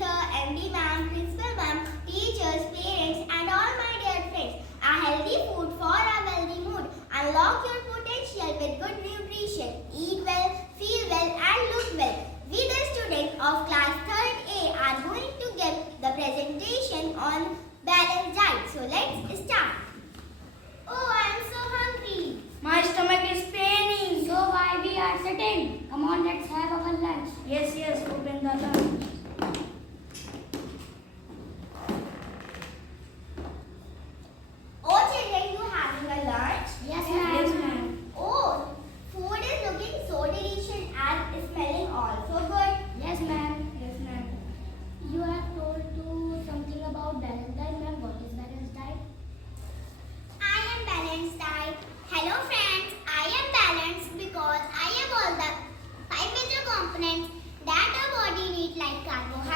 sir, MD ma'am, principal ma'am, teachers, parents and all my dear friends. A healthy food for a wealthy mood. Unlock your potential with good nutrition. Eat well, feel well and look well. We the students of class 3rd A are going to give the presentation on balanced diet. So let's start. Oh, I am so hungry. My stomach is paining. So why we are sitting? Come on, let's have our lunch. Yes, open the lunch. Oh, children, you having a lunch? Yes, Yes, ma'am. ma'am. Oh, food is looking so delicious and smelling also good. Yes, ma'am. Yes, ma'am. You have told to something about balanced diet, ma'am. What is balanced diet? I am balanced diet. Hello friends, I am balanced because I have all the 5 major components that our body needs like carbohydrates,